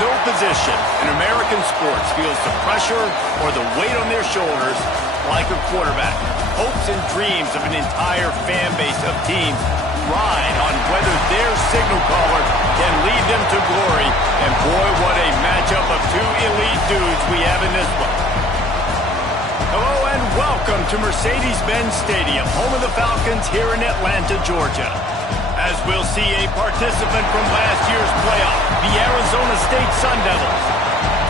No position in American sports feels the pressure or the weight on their shoulders like a quarterback. Hopes and dreams of an entire fan base of teams ride on whether their signal caller can lead them to glory. And boy, what a matchup of two elite dudes we have in this one. Hello and welcome to Mercedes-Benz Stadium, home of the Falcons here in Atlanta, Georgia. As we'll see a participant from last year's playoff, the Arizona State Sun Devils,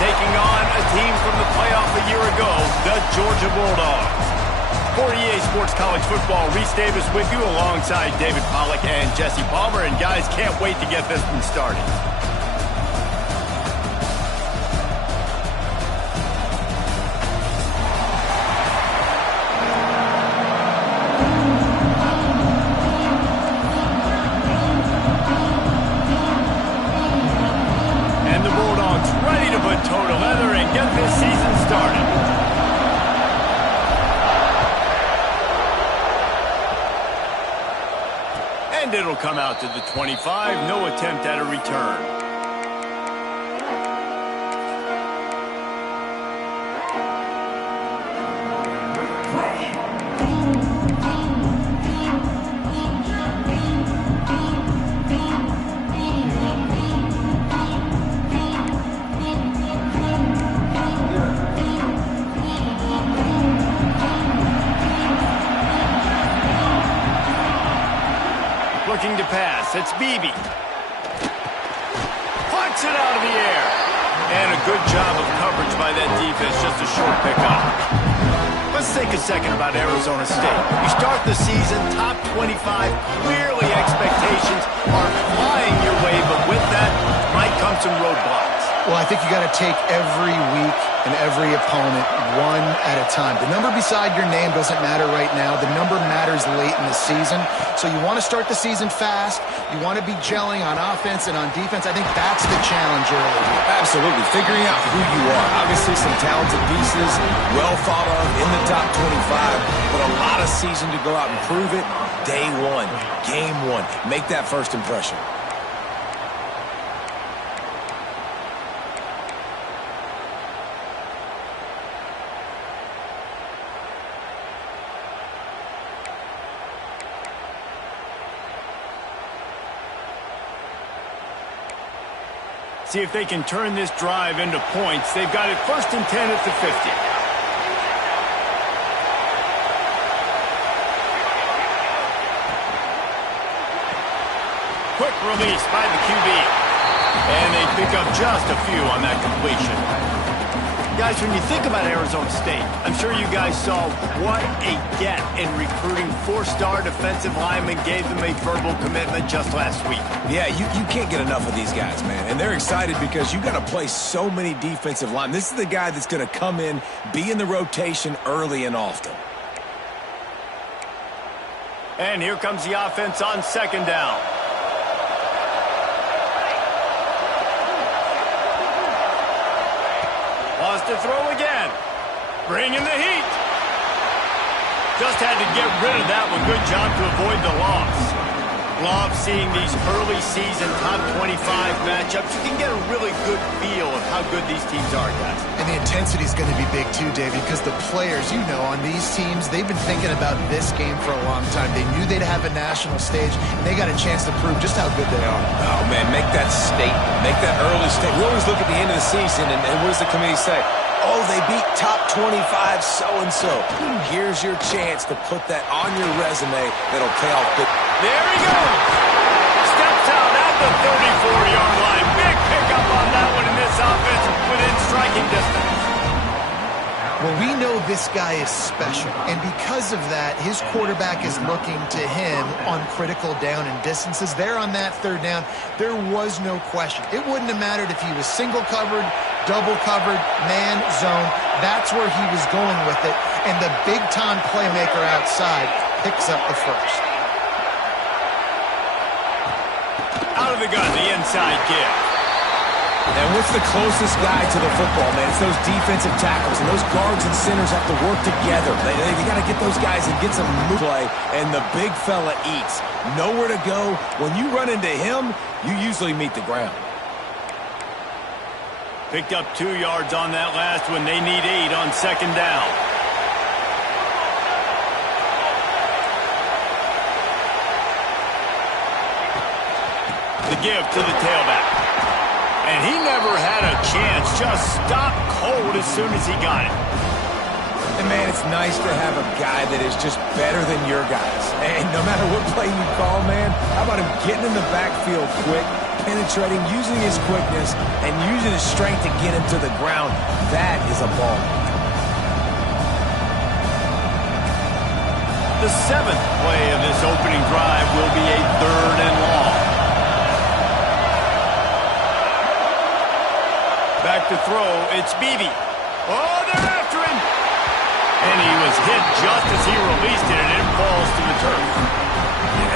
taking on a team from the playoff a year ago, the Georgia Bulldogs. For EA Sports College Football, Reese Davis with you alongside David Pollack and Jesse Palmer. And guys, can't wait to get this one started. And the Bulldogs ready to put toe to leather and get this season started. And it'll come out to the 25. No attempt at a return. Looking to pass, it's Beebe. Puts it out of the air. And a good job of coverage by that defense, just a short pickup. Let's think a second about Arizona State. You start the season, top 25, clearly expectations are flying your way, but with that might come some roadblocks. Well, I think you got to take every week and every opponent one at a time. The number beside your name doesn't matter right now. The number matters late in the season. So you want to start the season fast. You want to be gelling on offense and on defense. I think that's the challenge early. Absolutely. Figuring out who you are. Obviously some talented pieces, well thought of in the top 25, but a lot of season to go out and prove it. Day one, game one. Make that first impression. See if they can turn this drive into points. They've got it 1st and 10 at the 50. Quick release by the QB. And they pick up just a few on that completion. Guys, when you think about Arizona State, I'm sure you guys saw what a get in recruiting 4-star defensive linemen gave them a verbal commitment just last week. Yeah, you can't get enough of these guys, man. And they're excited because you got to play so many defensive linemen. This is the guy that's going to come in, be in the rotation early and often. And here comes the offense on 2nd down. Wants to throw again. Bringing the heat. Just had to get rid of that one. Good job to avoid the loss. Love seeing these early season top 25 matchups. You can get a really good feel of how good these teams are, guys. And the intensity is going to be big too, David, because the players, you know, on these teams, they've been thinking about this game for a long time. They knew they'd have a national stage, and they got a chance to prove just how good they are. Oh, man, make that statement. Make that early statement. We always look at the end of the season, and what does the committee say? Oh, they beat top 25 so-and-so. Here's your chance to put that on your resume that'll pay off big. There he goes. Steps out at the 34-yard line. Big pickup on that one in this offense within striking distance. Well, we know this guy is special, and because of that, his quarterback is looking to him on critical down and distances. There on that 3rd down, there was no question. It wouldn't have mattered if he was single covered, double covered, man, zone. That's where he was going with it, and the big-time playmaker outside picks up the first. Out of the gun, the inside give. And what's the closest guy to the football, man? It's those defensive tackles, and those guards and centers have to work together. They got to get those guys and get some move play, and the big fella eats. Nowhere to go. When you run into him, you usually meet the ground. Picked up 2 yards on that last one. They need 8 on second down. The give to the tailback. And he never had a chance. Just stopped cold as soon as he got it. And, man, it's nice to have a guy that is just better than your guys. And no matter what play you call, man, how about him getting in the backfield quick, penetrating, using his quickness, and using his strength to get him to the ground. That is a ball. The 7th play of this opening drive will be a 3rd and long. Back to throw, it's Beebe. Oh, they're after him! And he was hit just as he released it, and it falls to the turf.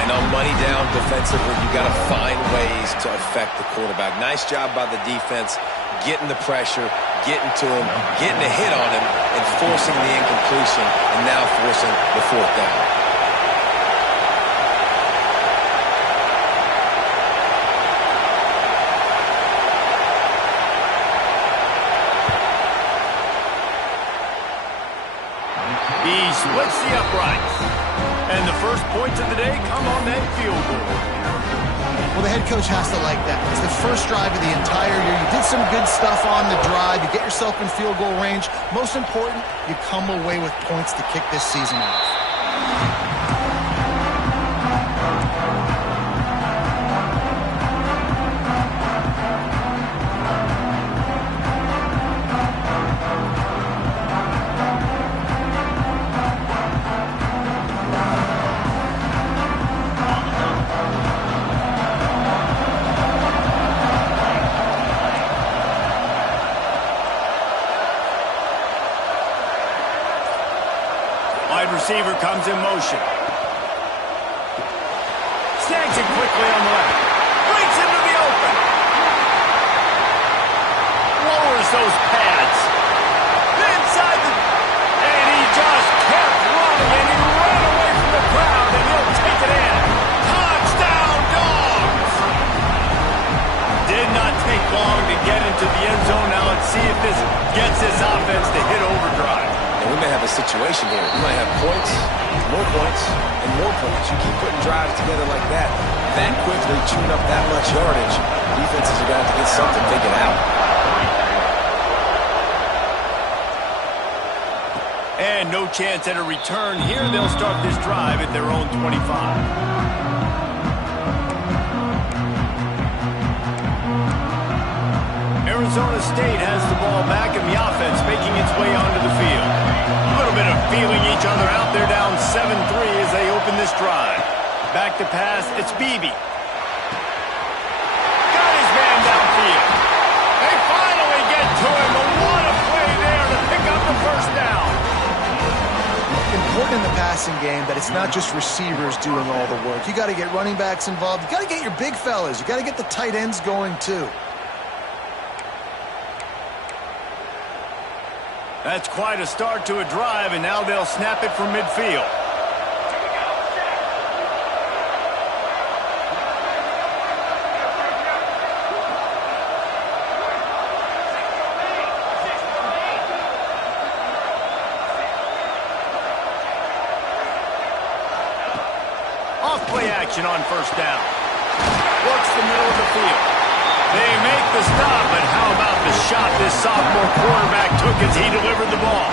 And on money down defensively, you got to find ways to affect the quarterback. Nice job by the defense, getting the pressure, getting to him, getting a hit on him, and forcing the incompletion, and now forcing the 4th down. He splits the uprights. And the first points of the day come on that field goal. Well, the head coach has to like that. It's the first drive of the entire year. You did some good stuff on the drive. You get yourself in field goal range. Most important, you come away with points to kick this season off. Wide receiver comes in motion. Snags it quickly on the left. Breaks into the open. Lowers those pads. Inside the... And he just kept running, and he ran away from the crowd, and he'll take it in. Touchdown, Dogs! Did not take long to get into the end zone. Now let's see if this gets this offense to hit overdrive. We may have a situation here. We might have points, and more points. You keep putting drives together like that quickly, chewing up that much yardage, defenses are going to have to get something figured out. And no chance at a return here. They'll start this drive at their own 25. Arizona State has the ball back, and the offense making its way onto the field. A little bit of feeling each other out. They're down 7-3 as they open this drive. Back to pass, it's Beebe. Got his man downfield. They finally get to him, but what a play there to pick up the first down. Important in the passing game that it's not just receivers doing all the work. You got to get running backs involved. You got to get your big fellas. You got to get the tight ends going too. That's quite a start to a drive, and now they'll snap it from midfield. Off-play action on first down. Works the middle of the field. They make the stop, but how about the shot this sophomore quarterback took as he delivered the ball?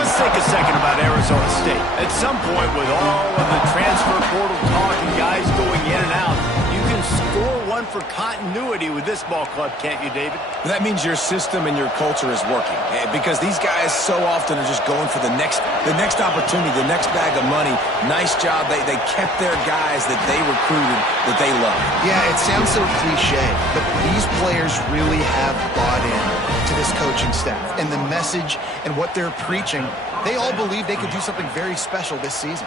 Let's take a second about Arizona State. At some point, with all of the transfer portal talk and guys going in and out, you can score one for continuity with this ball club, can't you, David? That means your system and your culture is working, because these guys so often are just going for the next opportunity, the next bag of money. Nice job. They kept their guys that they recruited, that they love. Yeah, it sounds so cliche, but these players really have bought in to this coaching staff and the message and what they're preaching. They all believe they could do something very special this season.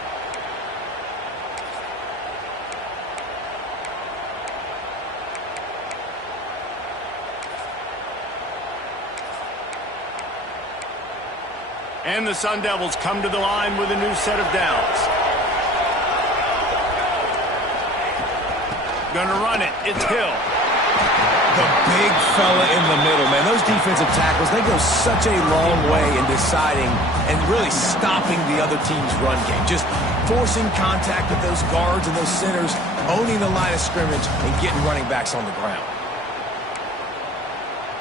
And the Sun Devils come to the line with a new set of downs. Gonna run it. It's Hill. The big fella in the middle, man. Those defensive tackles, they go such a long way in deciding and really stopping the other team's run game. Just forcing contact with those guards and those centers, owning the line of scrimmage, and getting running backs on the ground.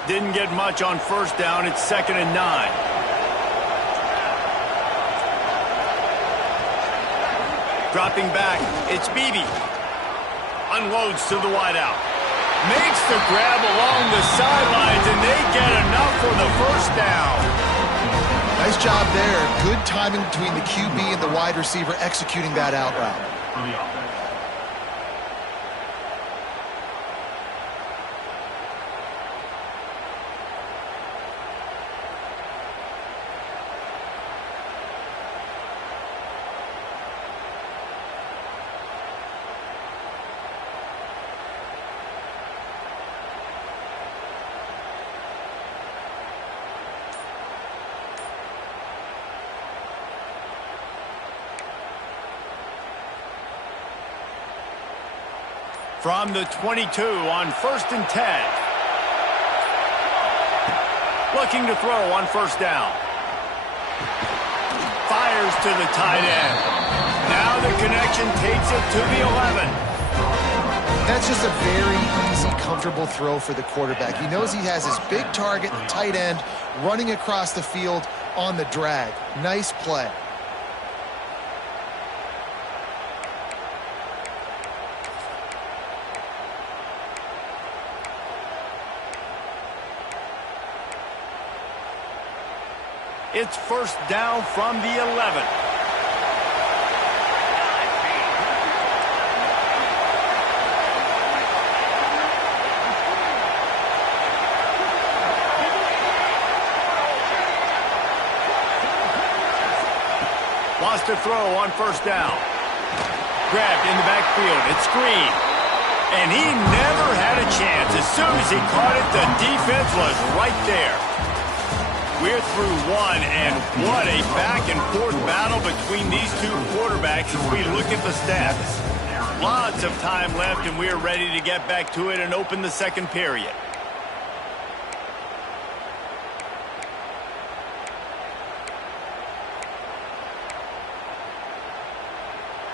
Didn't get much on first down. It's 2nd and 9. Dropping back, it's Beebe. Unloads to the wideout. Makes the grab along the sidelines, and they get enough for the first down. Nice job there. Good timing between the QB and the wide receiver executing that out route. From the 22 on 1st and 10. Looking to throw on first down. Fires to the tight end. Now the connection takes it to the 11. That's just a very easy, comfortable throw for the quarterback. He knows he has his big target, the tight end, running across the field on the drag. Nice play. It's first down from the 11. Wants to throw on first down. Grabbed in the backfield. It's screen. And he never had a chance. As soon as he caught it, the defense was right there. We're through one, and what a back-and-forth battle between these two quarterbacks as we look at the stats. Lots of time left, and we're ready to get back to it and open the second period.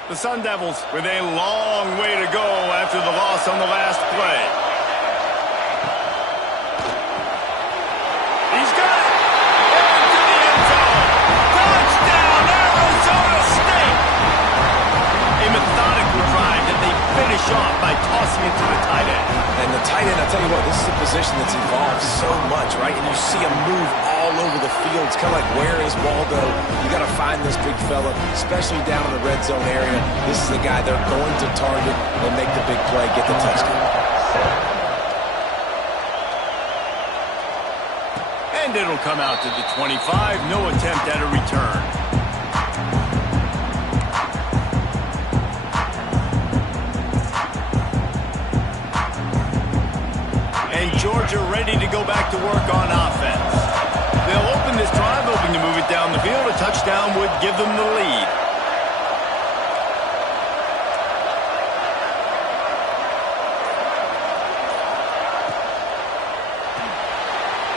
The Sun Devils with a long way to go after the loss on the last play. Off by tossing it to the tight end. And the tight end, I'll tell you what, this is a position that's evolved so much, right? And you see him move all over the field. It's kind of like, where is Waldo? You got to find this big fella, especially down in the red zone area. This is the guy they're going to target and make the big play, get the touchdown. And it'll come out to the 25. No attempt at a return. Georgia ready to go back to work on offense. They'll open this drive, hoping to move it down the field. A touchdown would give them the lead.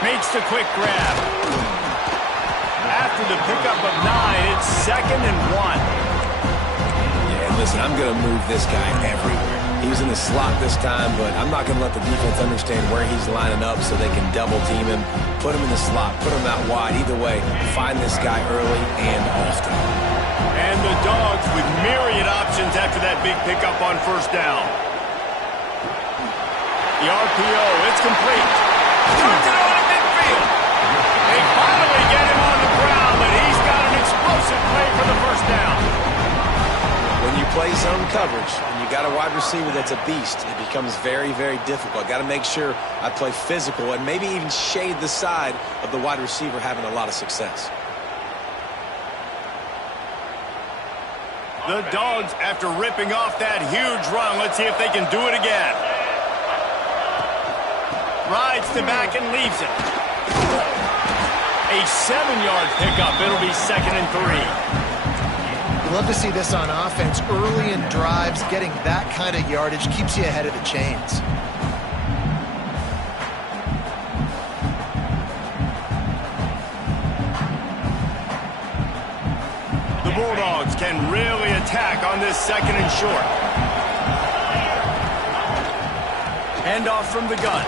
Makes the quick grab. After the pickup of 9, it's 2nd and 1. Yeah, and listen, I'm going to move this guy everywhere. He's in the slot this time, but I'm not going to let the defense understand where he's lining up so they can double team him, put him in the slot, put him out wide. Either way, find this guy early and often. And the Dogs with myriad options after that big pickup on first down. The RPO, it's complete. Turns it on in midfield. They finally get him on the ground, but he's got an explosive play for the first down. When you play zone coverage and you got a wide receiver that's a beast, it becomes very, very difficult. Got to make sure I play physical and maybe even shade the side of the wide receiver having a lot of success. The Dogs, after ripping off that huge run, let's see if they can do it again. Rides to back and leaves it. A 7-yard pickup. It'll be 2nd and 3. You love to see this on offense. Early in drives, getting that kind of yardage keeps you ahead of the chains. Dogs can really attack on this second and short. Handoff from the gun.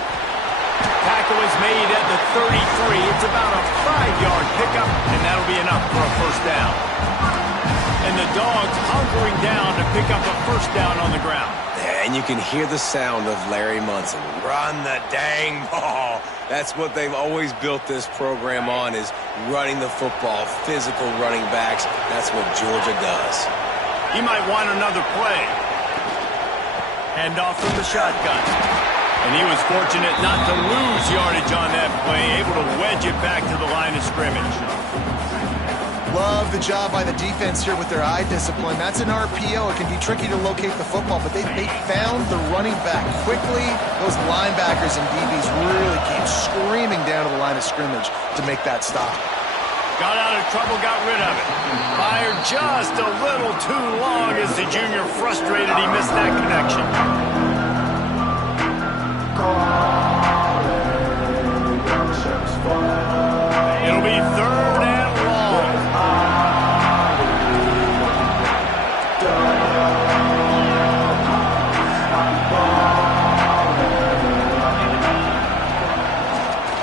Tackle is made at the 33. It's about a 5-yard pickup, and that'll be enough for a first down. And the Dogs hunkering down to pick up a first down on the ground. And you can hear the sound of Larry Munson. Run the dang ball. That's what they've always built this program on, is running the football, physical running backs. That's what Georgia does. He might want another play. Handoff from the shotgun. And he was fortunate not to lose yardage on that play, able to wedge it back to the line of scrimmage. Love the job by the defense here with their eye discipline. That's an RPO. It can be tricky to locate the football, but they found the running back quickly. Those linebackers and DBs really came screaming down to the line of scrimmage to make that stop. Got out of trouble, got rid of it. Fired just a little too long as the junior frustrated he missed that connection. It'll be third and long.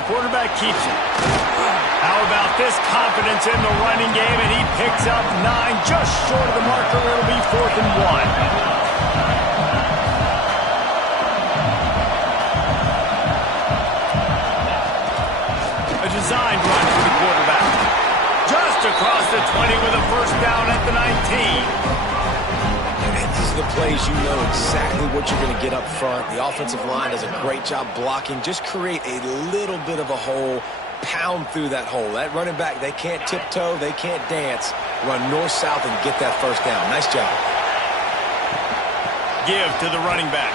Quarterback keeps it. How about this confidence in the running game, and he picks up 9, just short of the marker. It'll be 4th and 1. Designed run for the quarterback. Just across the 20 with a first down at the 19. And these are the plays you know exactly what you're going to get up front. The offensive line does a great job blocking. Just create a little bit of a hole, pound through that hole. That running back, they can't tiptoe, they can't dance. Run north-south and get that first down. Nice job. Give to the running back.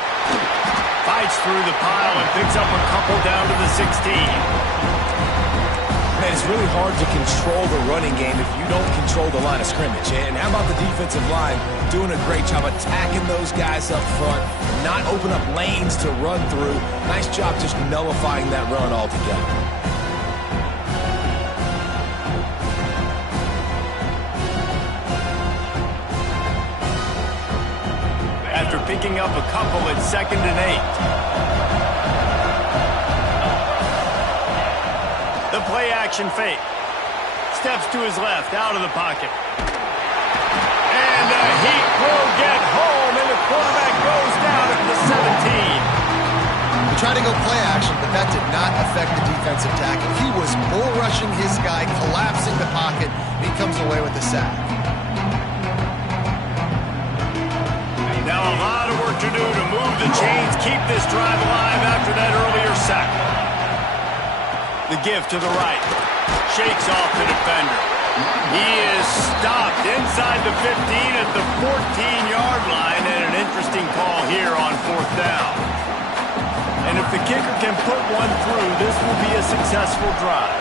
Fights through the pile and picks up a couple down to the 16. Man, it's really hard to control the running game if you don't control the line of scrimmage. And how about the defensive line doing a great job attacking those guys up front, not open up lanes to run through. Nice job just nullifying that run altogether. After picking up a couple at 2nd and 8. The play-action fake. Steps to his left, out of the pocket. And the heat will get home, and the quarterback goes down at the 17. He tried to go play action, but that did not affect the defensive tackle. He was bull rushing his guy, collapsing the pocket, and he comes away with the sack. Now a lot of work to do to move the chains, keep this drive alive after that earlier sack. The give to the right. Shakes off the defender. He is stopped inside the 15 at the 14-yard line, and an interesting call here on 4th down. And if the kicker can put one through, this will be a successful drive.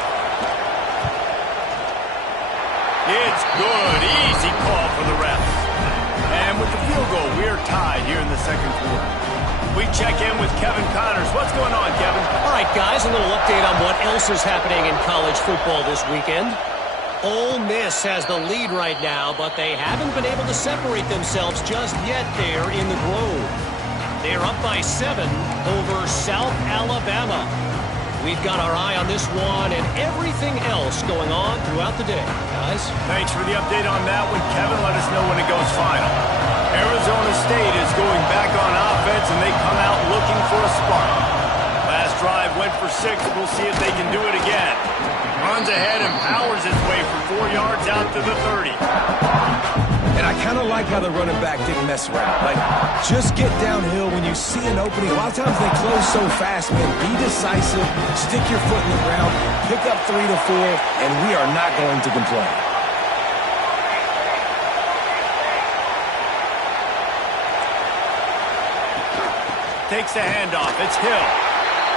It's good. Easy call for the refs. And with the field goal, we are tied here in the 2nd quarter. We check in with Kevin Connors. What's going on, Kevin? All right, guys, a little update on what else is happening in college football this weekend. Ole Miss has the lead right now, but they haven't been able to separate themselves just yet there in the Grove. They're up by 7 over South Alabama. We've got our eye on this one and everything else going on throughout the day, guys. Thanks for the update on that one, Kevin. Let us know when it goes final. Arizona State is going back on offense, and they come out looking for a spark. Last drive went for 6. We'll see if they can do it again. Runs ahead and powers his way for 4 yards out to the 30. And I kind of like how the running back didn't mess around. Like, just get downhill when you see an opening. A lot of times they close so fast, man. Be decisive, stick your foot in the ground, pick up 3 to 4, and we are not going to complain. Takes the handoff. It's Hill.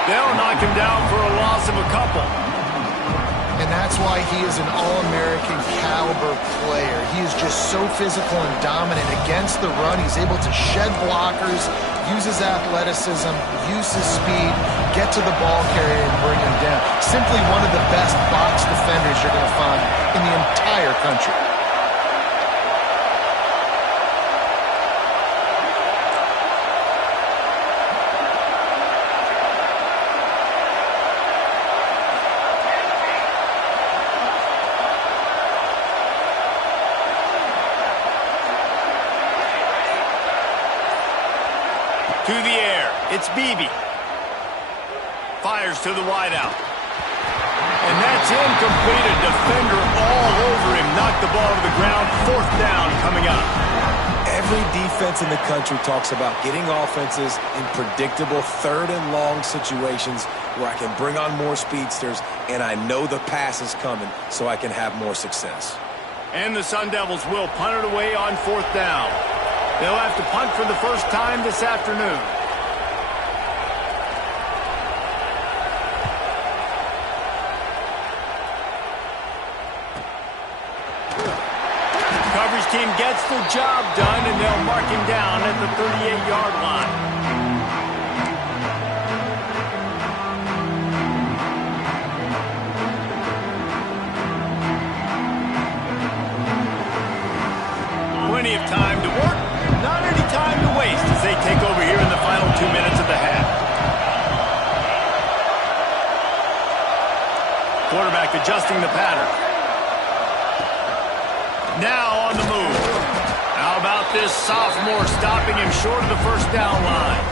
They'll knock him down for a loss of a couple. And that's why he is an All-American caliber player. He is just so physical and dominant against the run. He's able to shed blockers, use his athleticism, use his speed, get to the ball carrier and bring him down. Simply one of the best box defenders you're going to find in the entire country. It's Beebe. Fires to the wideout. And that's incomplete. A defender all over him. Knocked the ball to the ground. 4th down coming up. Every defense in the country talks about getting offenses in predictable 3rd and long situations where I can bring on more speedsters and I know the pass is coming so I can have more success. And the Sun Devils will punt it away on 4th down. They'll have to punt for the first time this afternoon. Coverage team gets the job done, and they'll mark him down at the 38-yard line. Plenty of time to work, not any time to waste as they take over here in the final 2 minutes of the half. Quarterback adjusting the pattern. Now on the move. How about this sophomore stopping him short of the 1st down line?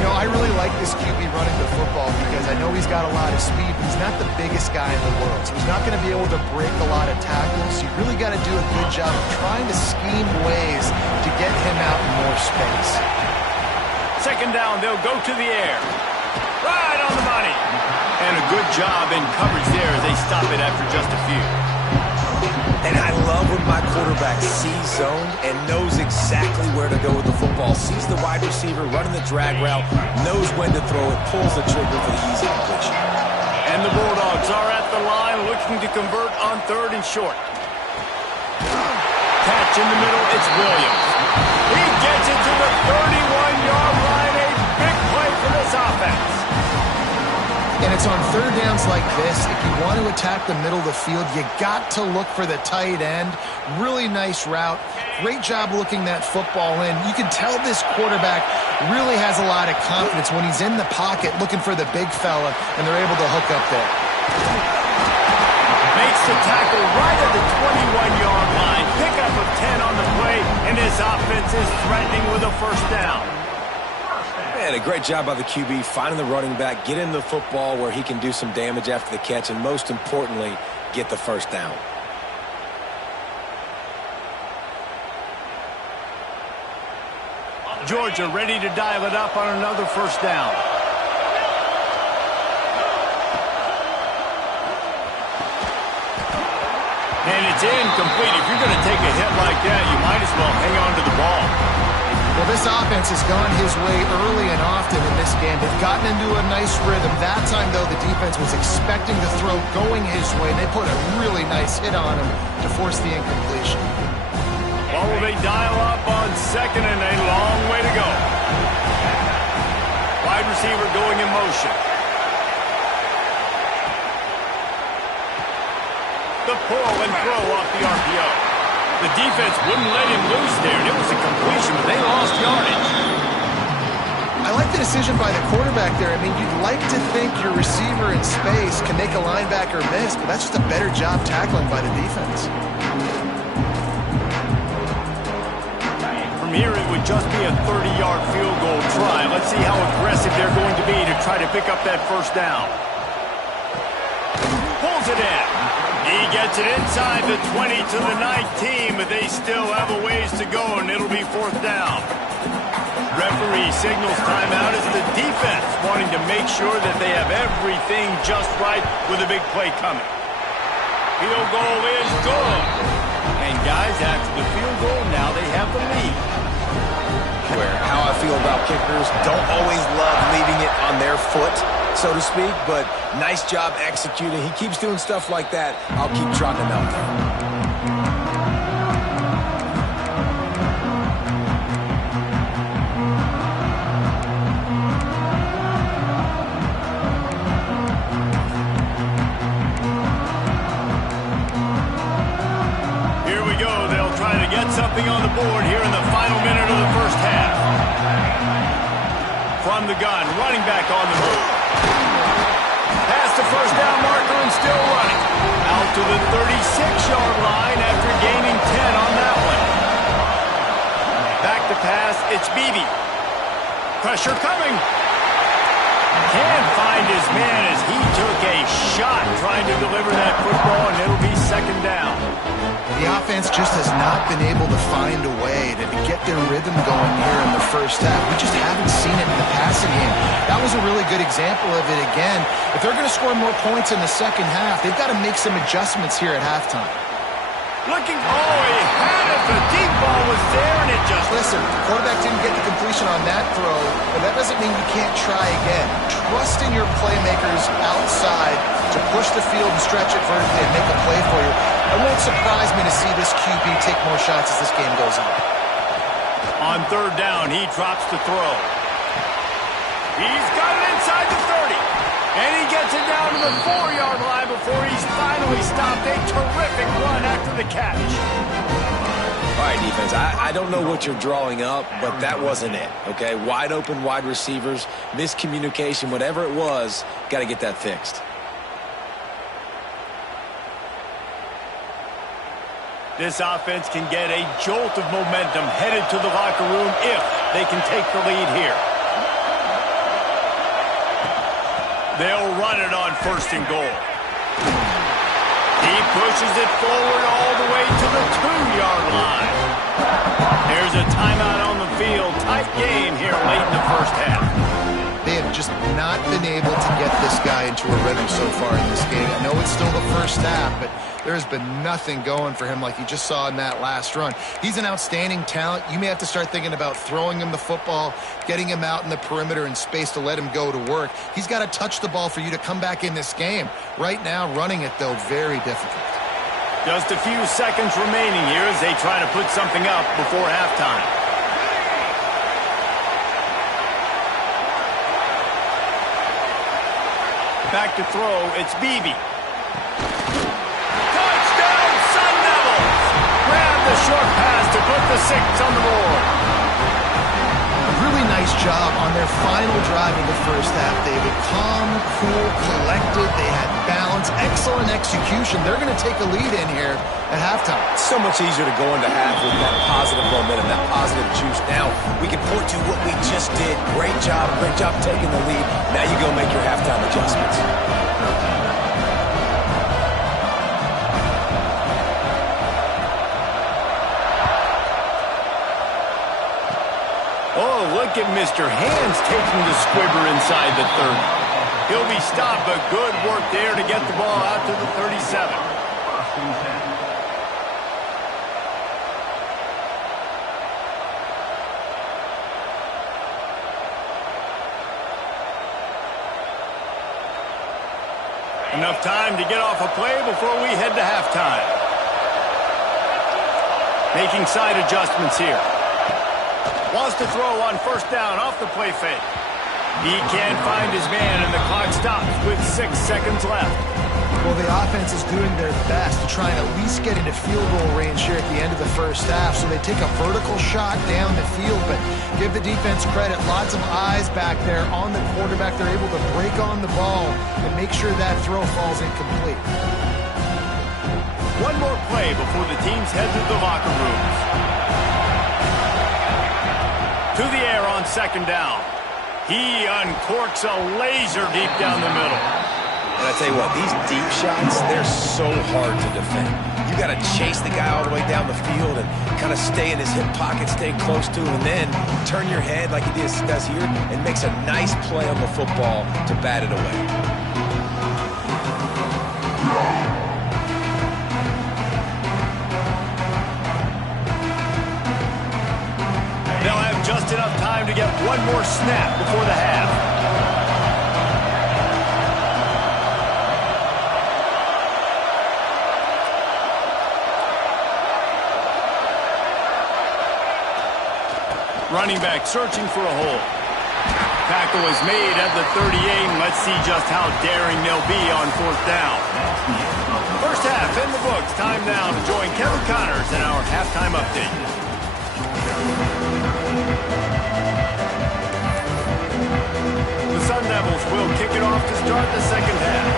You know, I really like this QB running the football because I know he's got a lot of speed, but he's not the biggest guy in the world. So he's not going to be able to break a lot of tackles. You really got to do a good job of trying to scheme ways to get him out in more space. 2nd down, they'll go to the air. Right on the money. And a good job in coverage there as they stop it after just a few. And I love when my quarterback sees zone and knows exactly where to go with the football. Sees the wide receiver running the drag route, knows when to throw it, pulls the trigger for the easy completion. And the Bulldogs are at the line looking to convert on 3rd and short. Catch in the middle, it's Williams. He gets it to the 31-yard line. A big play for this offense. And it's on 3rd downs like this. If you want to attack the middle of the field, you got to look for the tight end. Really nice route. Great job looking that football in. You can tell this quarterback really has a lot of confidence when he's in the pocket looking for the big fella, and they're able to hook up there. Makes the tackle right at the 21-yard line. Pickup of 10 on the play, and this offense is threatening with a 1st down. Man, a great job by the QB finding the running back, get in the football where he can do some damage after the catch, and most importantly, get the 1st down. Georgia ready to dial it up on another 1st down. And it's incomplete. If you're going to take a hit like that, you might as well hang on to the ball. Well, this offense has gone his way early and often in this game. They've gotten into a nice rhythm. That time, though, the defense was expecting the throw going his way. They put a really nice hit on him to force the incompletion. Well, will they dial up on 2nd and a long way to go? Wide receiver going in motion. The pull and throw off the RPO. The defense wouldn't let him loose there, and it was a completion, but they lost yardage. I like the decision by the quarterback there. I mean, you'd like to think your receiver in space can make a linebacker miss, but that's just a better job tackling by the defense. From here, it would just be a 30-yard field goal try. Let's see how aggressive they're going to be to try to pick up that 1st down. Pulls it in. He gets it inside the 20 to the 19, but they still have a ways to go, and it'll be 4th down. Referee signals timeout as the defense wanting to make sure that they have everything just right with a big play coming. Field goal is good. And guys, after the field goal, now they have the lead. Where how I feel about kickers, don't always love leaving it on their foot, so to speak, but nice job executing. He keeps doing stuff like that. I'll keep trotting him out there. Something on the board here in the final minute of the 1st half. From the gun, running back on the move. Past the 1st down marker and still running. Out to the 36-yard line after gaining 10 on that one. Back to pass, it's Beebe. Pressure coming. Can't find his man as he took a shot trying to deliver that football, and it'll be second down. The offense just has not been able to find a way to get their rhythm going here in the first half. We just haven't seen it in the passing game. That was a really good example of it again. If they're going to score more points in the second half, they've got to make some adjustments here at halftime. Looking, he had it. The deep ball was there, and it just... Listen, the quarterback didn't get the completion on that throw, but that doesn't mean you can't try again. Trust in your playmakers outside to push the field and stretch it vertically and make a play for you. It won't surprise me to see this QB take more shots as this game goes on. On third down, he drops the throw. He's got it inside the 30. And he gets it down to the 4-yard line before he's finally stopped. A terrific run after the catch. All right, defense, I don't know what you're drawing up, but that wasn't it, okay? Wide open wide receivers, miscommunication, whatever it was, got to get that fixed. This offense can get a jolt of momentum headed to the locker room if they can take the lead here. They'll run it on first and goal. He pushes it forward all the way to the 2-yard line. There's a timeout on the field. Tight game here late in the first half. They have just not been able to get this guy into a rhythm so far in this game. I know it's still the first half, but there's been nothing going for him like you just saw in that last run. He's an outstanding talent. You may have to start thinking about throwing him the football, getting him out in the perimeter in space to let him go to work. He's got to touch the ball for you to come back in this game. Right now, running it, though, very difficult. Just a few seconds remaining here as they try to put something up before halftime. Back to throw, it's Beebe. Touchdown, Sun Devils! Grab the short pass to put the 6 on the board. A really nice job on their final drive of the first half, David. Calm, cool, collected. They had balance, excellent execution. They're going to take a lead in here at halftime. It's so much easier to go into half with that positive momentum, that positive juice. Now we can point to what we just did. Great job taking the lead. Now you go make your halftime adjustments. Oh, look at Mr. Hands taking the squibber inside the 30. He'll be stopped, but good work there to get the ball out to the 37. Enough time to get off a play before we head to halftime. Making side adjustments here. Wants to throw on first down off the play fake. He can't find his man, and the clock stops with 6 seconds left. Well, the offense is doing their best to try and at least get into field goal range here at the end of the first half. So they take a vertical shot down the field, but give the defense credit. Lots of eyes back there on the quarterback. They're able to break on the ball and make sure that throw falls incomplete. One more play before the teams head to the locker rooms. To the air on second down. He uncorks a laser deep down the middle. And I tell you what, these deep shots, they're so hard to defend. You got to chase the guy all the way down the field and kind of stay in his hip pocket, stay close to him, and then turn your head like he does here and makes a nice play on the football to bat it away. They'll have just enough time to get one more snap before the half. Running back searching for a hole. Tackle is made at the 38, and let's see just how daring they'll be on fourth down. First half in the books. Time now to join Kevin Connors in our halftime update. The Sun Devils will kick it off to start the second half.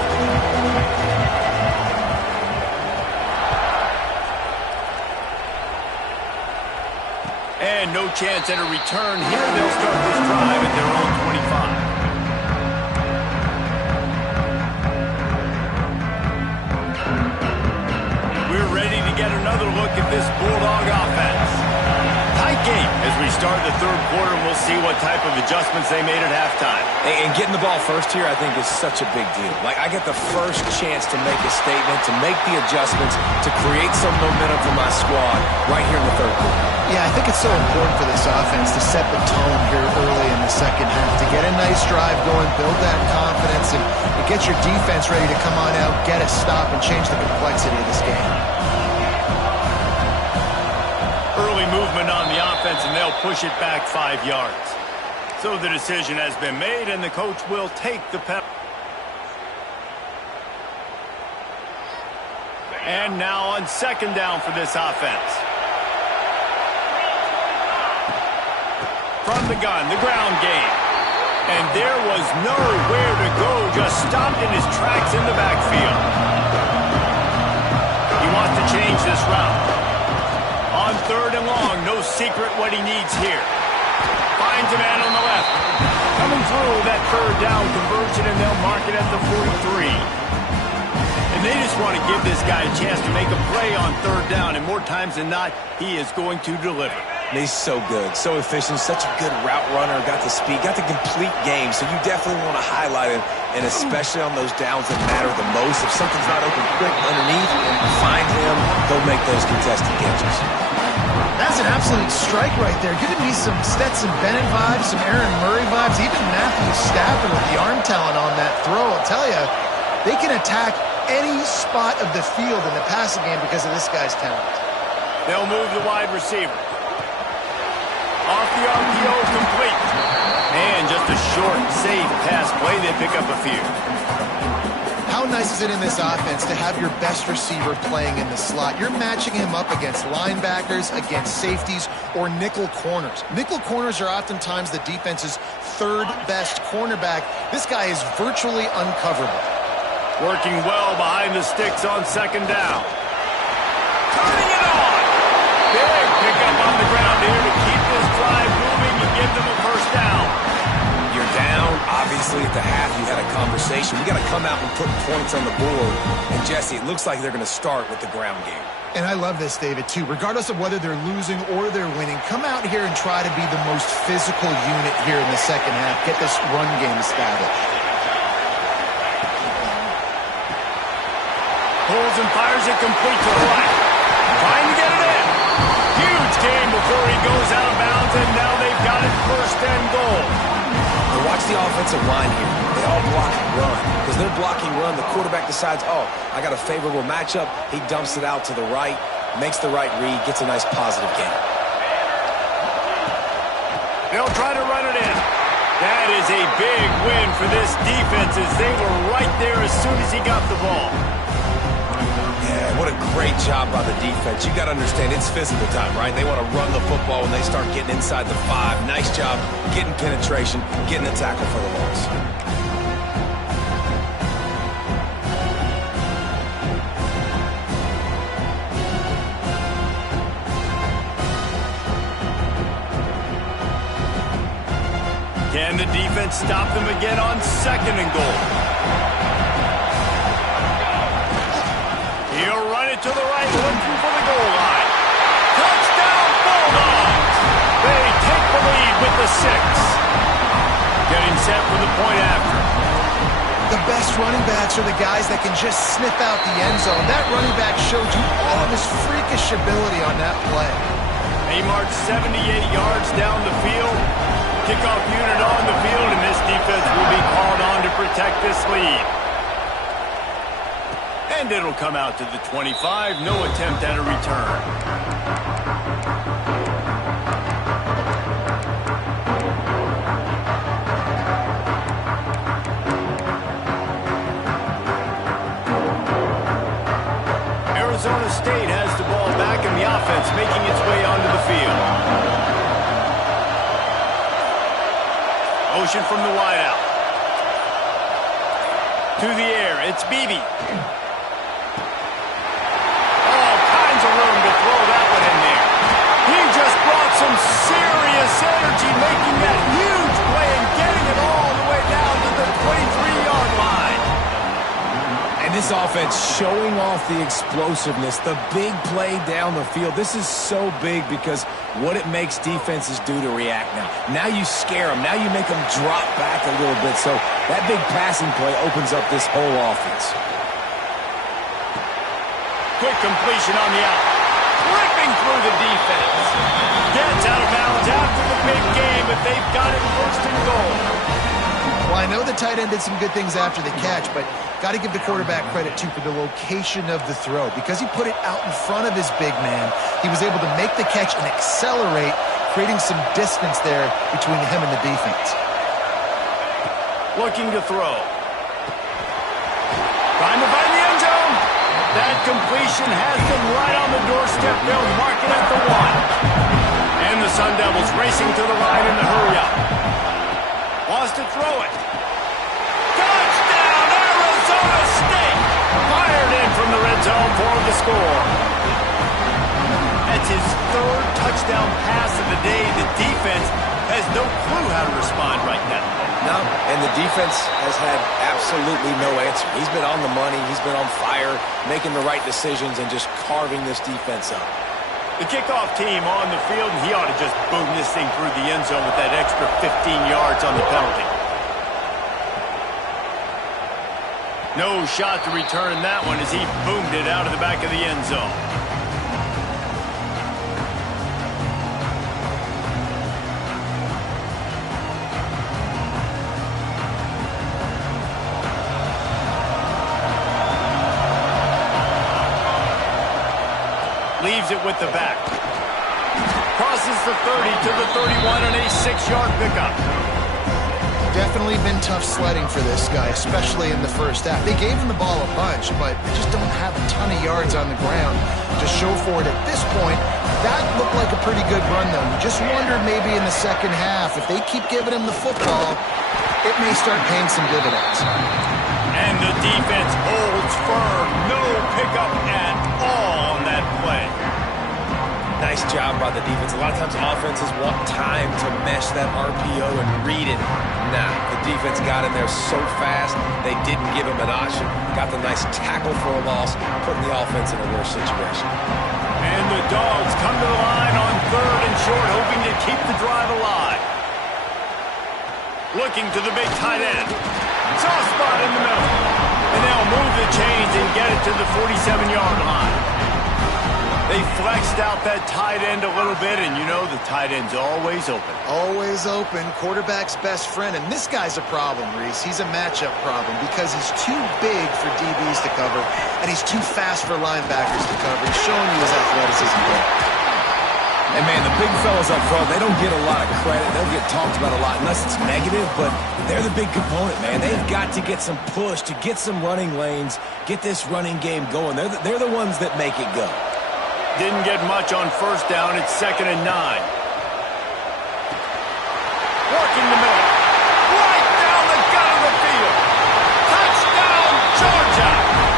And no chance at a return here. They'll start this drive at their own 25. We're ready to get another look at this Bulldog offense. Tight game as we start the third quarter, and we'll see what type of adjustments they made at halftime. And getting the ball first here, I think, is such a big deal. Like, I get the first chance to make a statement, to make the adjustments, to create some momentum for my squad right here in the third quarter. Yeah, I think it's so important for this offense to set the tone here early in the second half, to get a nice drive going, build that confidence, and get your defense ready to come on out, get a stop, and change the complexity of this game. Early movement on the offense, and they'll push it back 5 yards. So the decision has been made, and the coach will take the penalty. And now on second down for this offense. From the gun, the ground game. And there was nowhere to go, just stopped in his tracks in the backfield. He wants to change this route. On third and long, no secret what he needs here. Finds a man on the left. Coming through that third down conversion, and they'll mark it at the 43. And they just want to give this guy a chance to make a play on third down, and more times than not, he is going to deliver. And he's so good, so efficient, such a good route runner, got the speed, got the complete game, so you definitely want to highlight him, and especially on those downs that matter the most. If something's not open quick underneath, find him, go make those contested catches. That's an absolute strike right there, giving me some Stetson Bennett vibes, some Aaron Murray vibes, even Matthew Stafford with the arm talent on that throw. I'll tell you, they can attack any spot of the field in the passing game because of this guy's talent. They'll move the wide receiver. Off the RPO, complete. And just a short, safe pass play. They pick up a few. How nice is it in this offense to have your best receiver playing in the slot? You're matching him up against linebackers, against safeties, or nickel corners. Nickel corners are oftentimes the defense's third best cornerback. This guy is virtually uncoverable. Working well behind the sticks on second down. Turning it on. Big pickup on the ground here to keep this drive moving and give them a first down. You're down. Obviously, at the half, you had a conversation. We got to come out and put points on the board. And, Jesse, it looks like they're going to start with the ground game. And I love this, David, too. Regardless of whether they're losing or they're winning, come out here and try to be the most physical unit here in the second half. Get this run game established. Pulls and fires it complete to the right. Trying to get it in. Huge game before he goes out of bounds, and now they've got it first and goal. Now watch the offensive line here. They all block and run. Because they're blocking run, the quarterback decides, oh, I got a favorable matchup. He dumps it out to the right, makes the right read, gets a nice positive gain. They'll try to run it in. That is a big win for this defense as they were right there as soon as he got the ball. Yeah, what a great job by the defense. You got to understand, it's physical time, right? They want to run the football when they start getting inside the 5. Nice job getting penetration, getting the tackle for the loss. Can the defense stop them again on second and goal? He'll run it to the right, looking for the goal line. Touchdown, Bulldogs! They take the lead with the 6. Getting set for the point after. The best running backs are the guys that can just sniff out the end zone. That running back showed you all of his freakish ability on that play. He marched 78 yards down the field. Kickoff unit on the field, and this defense will be called on to protect this lead. And it'll come out to the 25. No attempt at a return. Arizona State has the ball back in the offense, making its way onto the field. Motion from the wideout. To the air, it's Beebe. All kinds of room to throw that one in there. He just brought some tremendous energy making that huge play and getting it all the way down to the 23-yard line. And this offense showing off the explosiveness, the big play down the field. This is so big because what it makes defenses do to react now. Now you scare them. Now you make them drop back a little bit. So that big passing play opens up this whole offense. Quick completion on the out. Ripping through the defense. Gets out of bounds after the big game, but they've got it first and goal. Well, I know the tight end did some good things after the catch, but got to give the quarterback credit, too, for the location of the throw. Because he put it out in front of his big man, he was able to make the catch and accelerate, creating some distance there between him and the defense. Looking to throw. Trying to find the end zone. That completion has them right on the doorstep. They'll mark it at the 1. And the Sun Devils racing to the line in the hurry-up. Wants to throw it. Touchdown, Arizona State! Fired in from the red zone for the score. That's his 3rd touchdown pass of the day. The defense has no clue how to respond right now. No, and the defense has had absolutely no answer. He's been on the money. He's been on fire, making the right decisions and just carving this defense up. The kickoff team on the field, and he ought to just boom this thing through the end zone with that extra 15 yards on the penalty. No shot to return that one as he boomed it out of the back of the end zone. Leaves it with the back. Crosses the 30 to the 31 on a 6-yard pickup. Definitely been tough sledding for this guy, especially in the first half. They gave him the ball a bunch, but they just don't have a ton of yards on the ground to show for it at this point. That looked like a pretty good run, though. You just wondered maybe in the second half, if they keep giving him the football, it may start paying some dividends. And the defense holds firm. No pickup at all on that play. Nice job by the defense. A lot of times offenses want time to mesh that RPO and read it. Nah, the defense got in there so fast, they didn't give him an option. Got the nice tackle for a loss, putting the offense in a worse situation. And the Dogs come to the line on 3rd and short, hoping to keep the drive alive. Looking to the big tight end. Soft spot in the middle. And they'll move the chains and get it to the 47-yard line. They flexed out that tight end a little bit, and you know the tight end's always open. Always open. Quarterback's best friend. And this guy's a problem, Reese. He's a matchup problem because he's too big for DBs to cover, and he's too fast for linebackers to cover. He's showing you his athleticism there. And, man, the big fellas up front, they don't get a lot of credit. They'll get talked about a lot unless it's negative, but they're the big component, man. They've got to get some push, to get some running lanes, get this running game going. They're the ones that make it go. Didn't get much on first down. It's 2nd and 9. Working the middle. Right down the gut of the field. Touchdown, Georgia.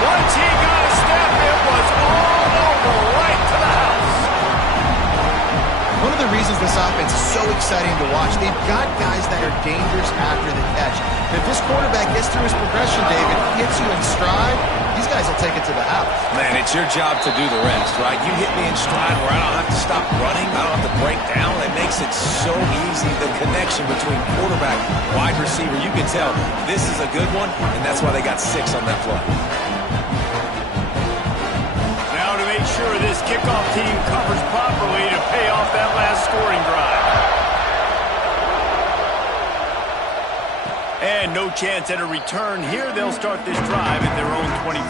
Once he got a step, it was all over right to the house. One of the reasons this offense is so exciting to watch, they've got guys that are dangerous after the catch. If this quarterback gets through his progression, David, hits you in stride, these guys will take it to the house. Man, it's your job to do the rest, right? You hit me in stride where I don't have to stop running, I don't have to break down. It makes it so easy, the connection between quarterback, wide receiver. You can tell this is a good one, and that's why they got 6 on that play. Now to make sure this kickoff team covers properly to pay off that last scoring drive. And no chance at a return here. They'll start this drive at their own 25.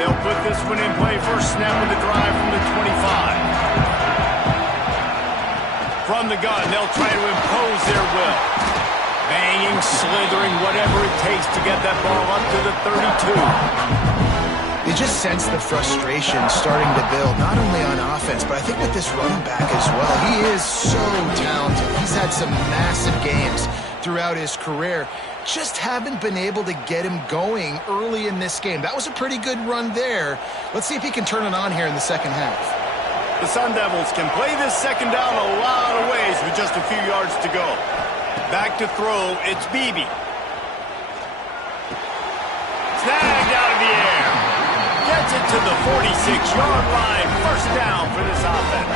They'll put this one in play. First snap of the drive from the 25. From the gun, they'll try to impose their will. Banging, slithering, whatever it takes to get that ball up to the 32. You just sense the frustration starting to build, not only on offense, but I think with this running back as well. He is so talented. He's had some massive games throughout his career. Just haven't been able to get him going early in this game. That was a pretty good run there. Let's see if he can turn it on here in the second half. The Sun Devils can play this second down a lot of ways with just a few yards to go. Back to throw, it's Beebe. Snagged out of the air. Gets it to the 46-yard line. First down for this offense.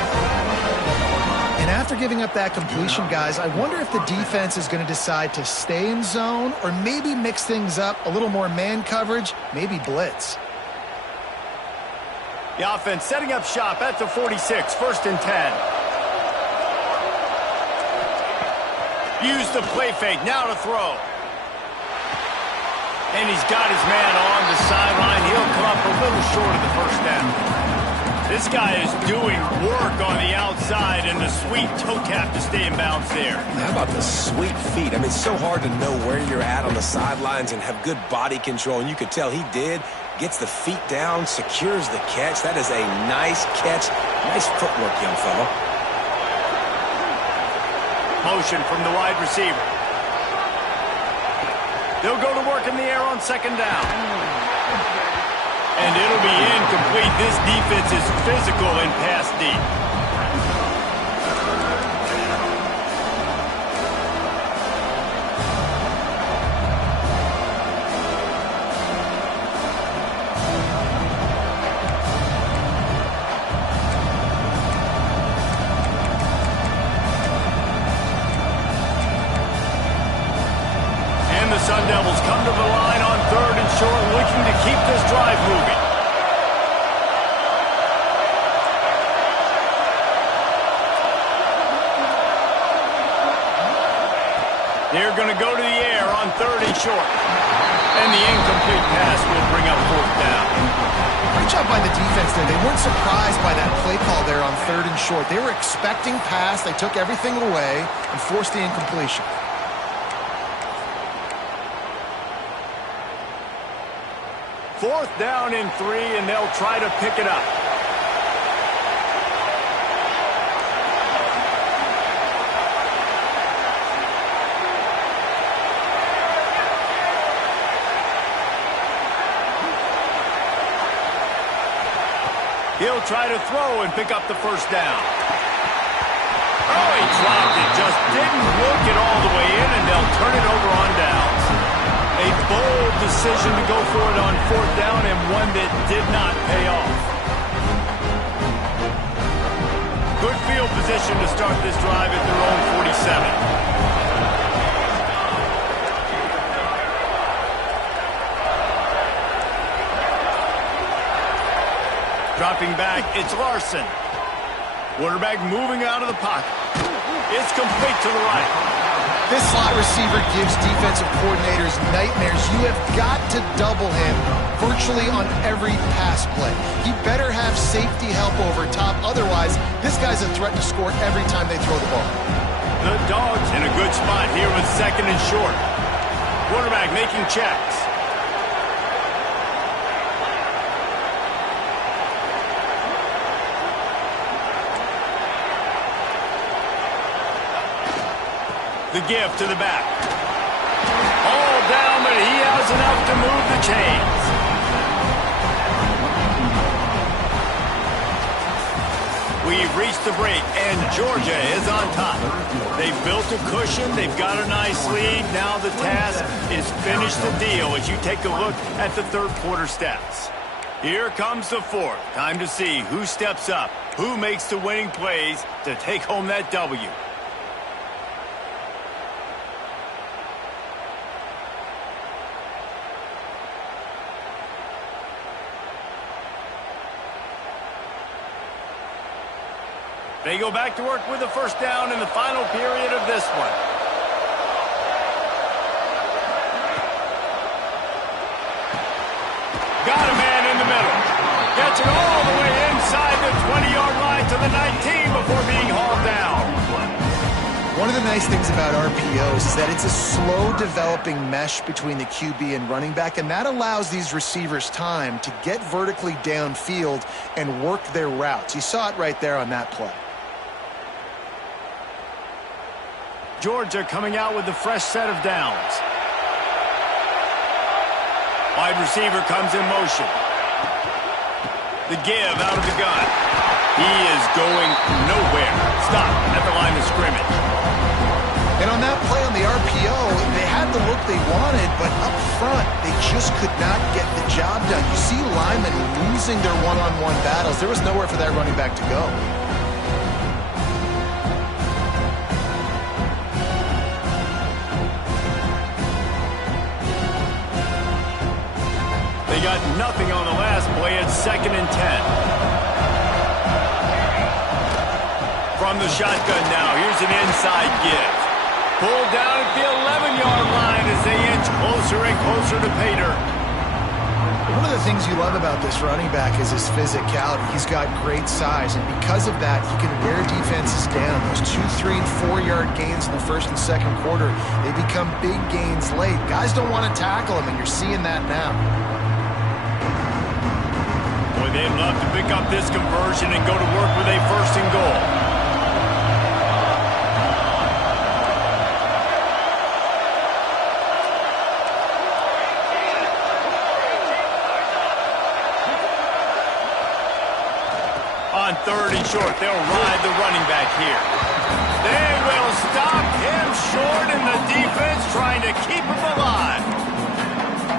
And after giving up that completion, guys, I wonder if the defense is going to decide to stay in zone or maybe mix things up, a little more man coverage, maybe blitz. The offense setting up shop at the 46, first and 10. Use the play fake, now to throw. And he's got his man on the sideline. He'll come up a little short of the first down. This guy is doing work on the outside and the sweet toe tap to stay in bounds there. How about the sweet feet? I mean, it's so hard to know where you're at on the sidelines and have good body control, and you could tell he did. Gets the feet down, secures the catch. That is a nice catch. Nice footwork, young fella. Motion from the wide receiver. They'll go to work in the air on second down. And it'll be incomplete. This defense is physical and pass deep. And the Sun Devils come to the line on third and short, looking to keep this drive moving. They're going to go to the air on third and short. And the incomplete pass will bring up fourth down. Great job by the defense there. They weren't surprised by that play call there on third and short. They were expecting pass. They took everything away and forced the incompletion. Fourth down and 3, and they'll try to pick it up. He'll try to throw and pick up the first down. Oh, he dropped it. Just didn't look it all the way in, and they'll turn it over on downs. A bold decision to go for it on fourth down, and one that did not pay off. Good field position to start this drive at their own 47. Dropping back, it's Larson. Quarterback moving out of the pocket. It's complete to the right. This slot receiver gives defensive coordinators nightmares. You have got to double him virtually on every pass play. He better have safety help over top. Otherwise, this guy's a threat to score every time they throw the ball. The Dogs in a good spot here with second and short. Quarterback making checks. The give to the back. All down, but he has enough to move the chains. We've reached the break, and Georgia is on top. They've built a cushion. They've got a nice lead. Now the task is finish the deal as you take a look at the third quarter stats. Here comes the fourth. Time to see who steps up, who makes the winning plays to take home that W. They go back to work with the first down in the final period of this one. Got a man in the middle. Gets it all the way inside the 20-yard line to the 19 before being hauled down. One of the nice things about RPOs is that it's a slow developing mesh between the QB and running back, and that allows these receivers time to get vertically downfield and work their routes. You saw it right there on that play. Georgia coming out with a fresh set of downs. Wide receiver comes in motion. The give out of the gun. He is going nowhere. Stop at the line of scrimmage. And on that play on the RPO, they had the look they wanted, but up front, they just could not get the job done. You see linemen losing their one-on-one battles. There was nowhere for that running back to go. They got nothing on the last play. It's 2nd and 10. From the shotgun now, here's an inside give. Pulled down at the 11-yard line as they inch closer and closer to pay dirt. One of the things you love about this running back is his physicality. He's got great size, and because of that, he can wear defenses down. Those 2, 3, and 4-yard gains in the first and second quarter, they become big gains late. Guys don't want to tackle him, and you're seeing that now. Boy, they'd love to pick up this conversion and go to work with a 1st and goal. On 3rd and short, they'll ride the running back here. They will stop him short, and the defense trying to keep him alive.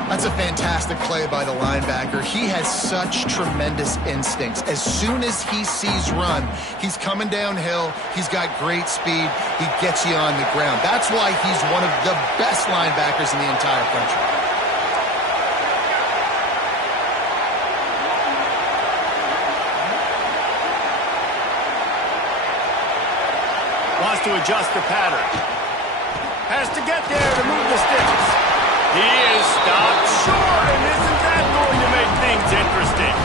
That's a fantastic play by the linebacker. He has such tremendous instincts. As soon as he sees run, he's coming downhill. He's got great speed. He gets you on the ground. That's why he's one of the best linebackers in the entire country. Wants to adjust the pattern. Has to get there to move the sticks. He is stopped short, and isn't that going to make things interesting?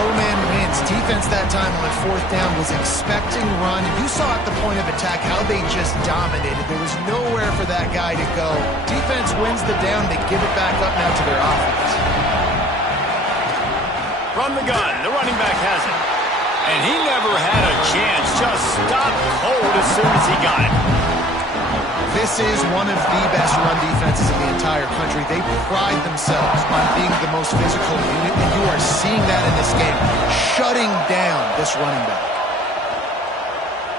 Low man wins. Defense that time on 4th down was expecting run. And you saw at the point of attack how they just dominated. There was nowhere for that guy to go. Defense wins the down. They give it back up now to their offense. From the gun, the running back has it. And he never had a chance. Just stopped cold as soon as he got it. This is one of the best run defenses in the entire country. They pride themselves on being the most physical unit, and you are seeing that in this game, shutting down this running back.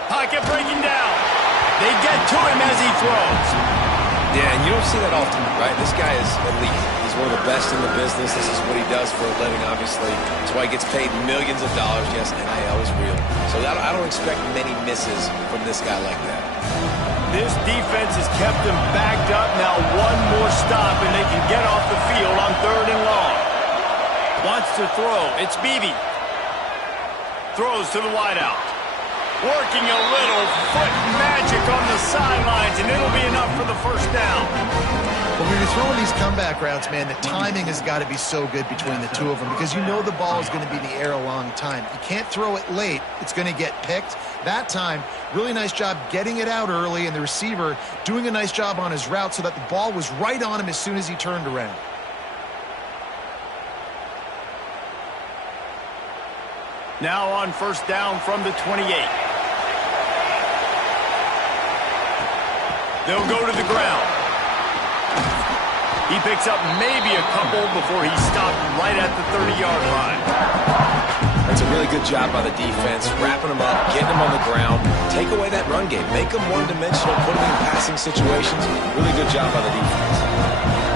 Pocket breaking down. They get to him as he throws. Yeah, and you don't see that often, right? This guy is elite. He's one of the best in the business. This is what he does for a living, obviously. That's why he gets paid millions of dollars. Yes, NIL is real. So I don't expect many misses from this guy like that. This defense has kept them backed up. Now one more stop, and they can get off the field on 3rd and long. Wants to throw. It's Beebe. Throws to the wideout. Working a little foot magic on the sidelines, and it'll be enough for the 1st down. Well, when you're throwing these comeback routes, man, the timing has got to be so good between the two of them because you know the ball is going to be in the air a long time. You can't throw it late. It's going to get picked. That time, really nice job getting it out early, and the receiver doing a nice job on his route so that the ball was right on him as soon as he turned around. Now on 1st down from the 28. They'll go to the ground. He picks up maybe a couple before he stopped right at the 30-yard line. That's a really good job by the defense, wrapping him up, getting him on the ground, take away that run game, make him one-dimensional, put him in passing situations. Really good job by the defense.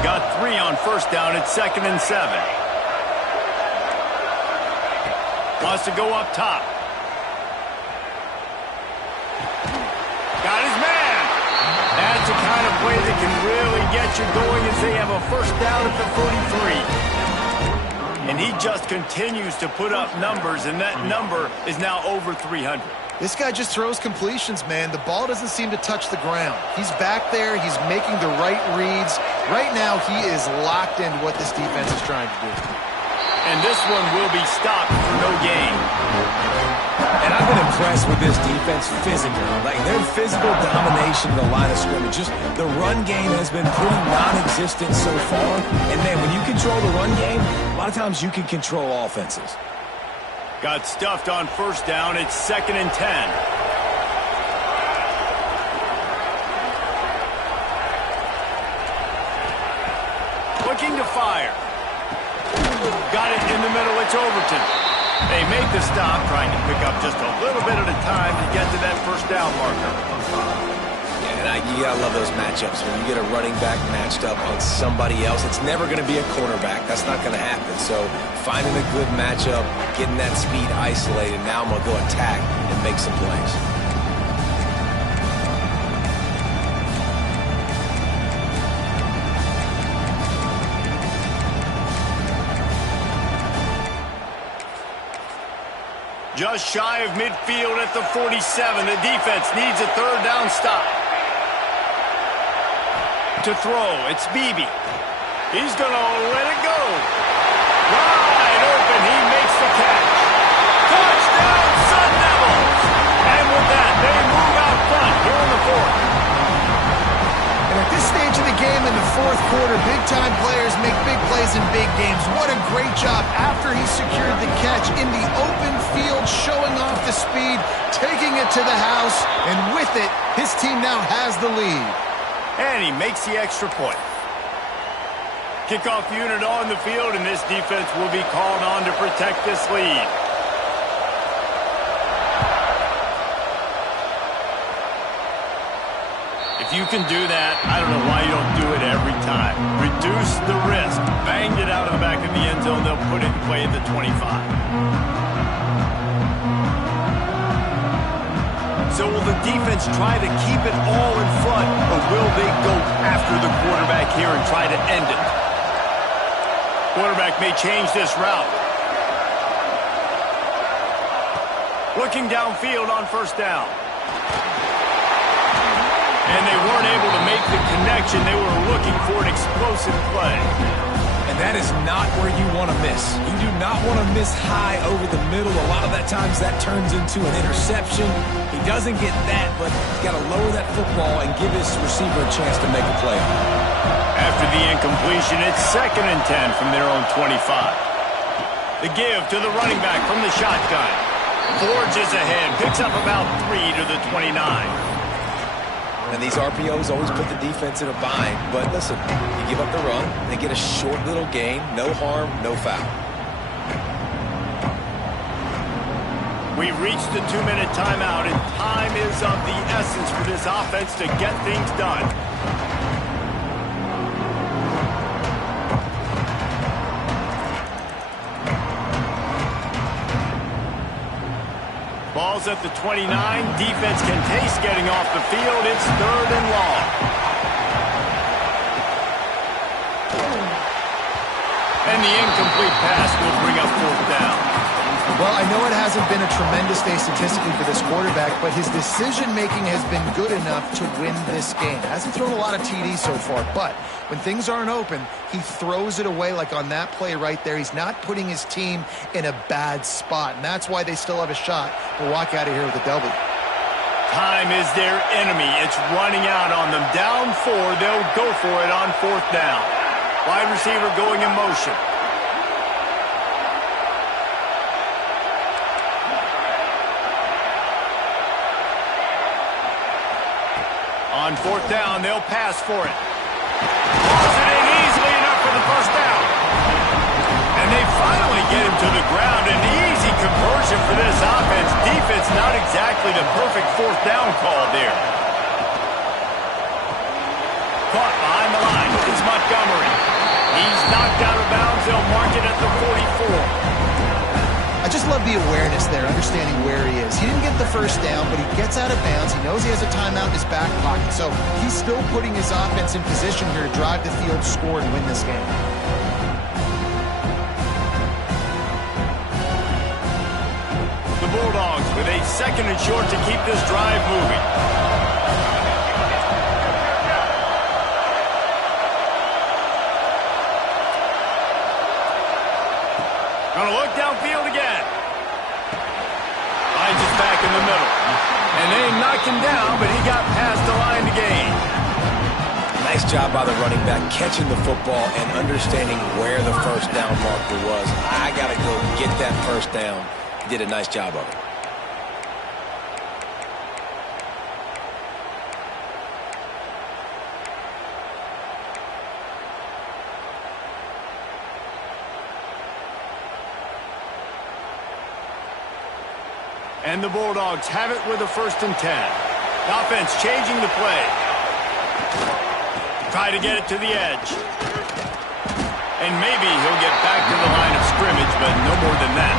Got 3 on 1st down at 2nd and 7. Wants to go up top. Got his man. That's the kind of play that can really get you going as they have a 1st down at the 43. And he just continues to put up numbers, and that number is now over 300. This guy just throws completions, man. The ball doesn't seem to touch the ground. He's back there. He's making the right reads. Right now, he is locked into what this defense is trying to do. And this one will be stopped for no gain. And I've been impressed with this defense physically. Like, their physical domination of the line of scrimmage. Just the run game has been pretty non-existent so far. And, man, when you control the run game, a lot of times you can control offenses. Got stuffed on first down. It's 2nd and 10. Looking to fire. Got it in the middle. It's Overton. They make the stop, trying to pick up just a little bit at a time to get to that first down marker. Yeah, and you gotta love those matchups. When you get a running back matched up on somebody else, it's never going to be a cornerback. That's not going to happen. So finding a good matchup, getting that speed isolated, now I'm going to go attack and make some plays. Just shy of midfield at the 47. The defense needs a third down stop. To throw, it's Beebe. He's going to let it go. Wide open, he makes the catch. Touchdown, Sun Devils! And with that, they move out front here in the fourth. And at this stage of the game in the fourth quarter, big-time players make big plays in big games. What a great job after he secured the catch in the open field, showing off the speed, taking it to the house, and with it, his team now has the lead. And he makes the extra point. Kickoff unit on the field, and this defense will be called on to protect this lead. If you can do that, I don't know why you don't do it every time. Reduce the risk. Banged it out of the back of the end zone. They'll put it in play at the 25. So will the defense try to keep it all in front, or will they go after the quarterback here and try to end it? Quarterback may change this route. Looking downfield on first down. And they weren't able to make the connection. They were looking for an explosive play. And that is not where you want to miss. You do not want to miss high over the middle. A lot of that times that turns into an interception. He doesn't get that, but he's got to lower that football and give his receiver a chance to make a play. After the incompletion, it's 2nd and 10 from their own 25. The give to the running back from the shotgun. Forges ahead, picks up about 3 to the 29. And these RPOs always put the defense in a bind. But listen, you give up the run, they get a short little gain, no harm, no foul. We've reached the 2-minute timeout, and time is of the essence for this offense to get things done. Ball's at the 29. Defense can taste getting off the field. It's 3rd and long. And the incomplete pass will bring up 4th down. Well, I know it hasn't been a tremendous day statistically for this quarterback, but his decision-making has been good enough to win this game. Hasn't thrown a lot of TDs so far, but when things aren't open, he throws it away like on that play right there. He's not putting his team in a bad spot, and that's why they still have a shot to walk out of here with a W. Time is their enemy. It's running out on them. Down 4, they'll go for it on 4th down. Wide receiver going in motion. On 4th down, they'll pass for it. Toss it in easily enough for the first down. And they finally get him to the ground. An easy conversion for this offense. Defense not exactly the perfect 4th down call there. Caught behind the line. It's Montgomery. He's knocked out of bounds. They'll mark it at the 44. I just love the awareness there, understanding where he is. He didn't get the first down, but he gets out of bounds. He knows he has a timeout in his back pocket. So he's still putting his offense in position here to drive the field, score, and win this game. The Bulldogs with a 2nd and short to keep this drive moving. Gonna look downfield again. Finds it back in the middle. And they knocked him down, but he got past the line to gain. Nice job by the running back, catching the football and understanding where the first down marker was. I got to go get that first down. He did a nice job of it. And the Bulldogs have it with a 1st and 10. The offense changing the play. Try to get it to the edge. And maybe he'll get back to the line of scrimmage, but no more than that.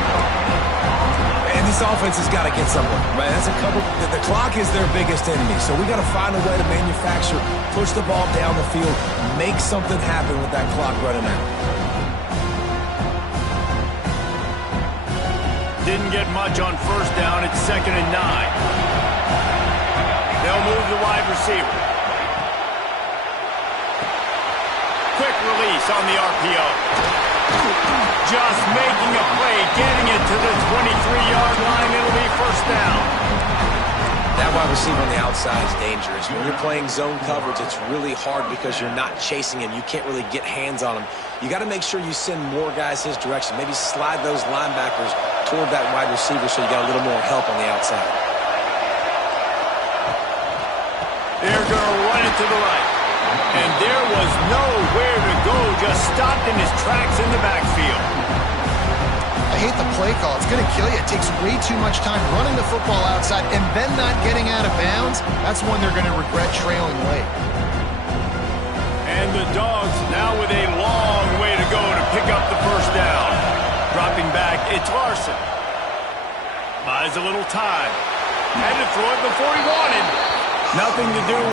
And this offense has got to get somewhere, right? That's a couple. The clock is their biggest enemy, so we got to find a way to manufacture, push the ball down the field, make something happen with that clock running out. Didn't get much on 1st down. It's 2nd and 9. They'll move the wide receiver. Quick release on the RPO. Just making a play, getting it to the 23-yard line. It'll be 1st down. That wide receiver on the outside is dangerous. When you're playing zone coverage, it's really hard because you're not chasing him. You can't really get hands on him. You got to make sure you send more guys his direction. Maybe slide those linebackers toward that wide receiver so you got a little more help on the outside. They're going to run it to the right. And there was nowhere to go, just stopped in his tracks in the backfield. I hate the play call. It's going to kill you. It takes way too much time running the football outside and then not getting out of bounds. That's one they're going to regret trailing late. And the Dogs now with a long way to go to pick up the 1st down. Dropping back, it's Larson. Buys a little time. Had to throw it before he wanted. Nothing to do.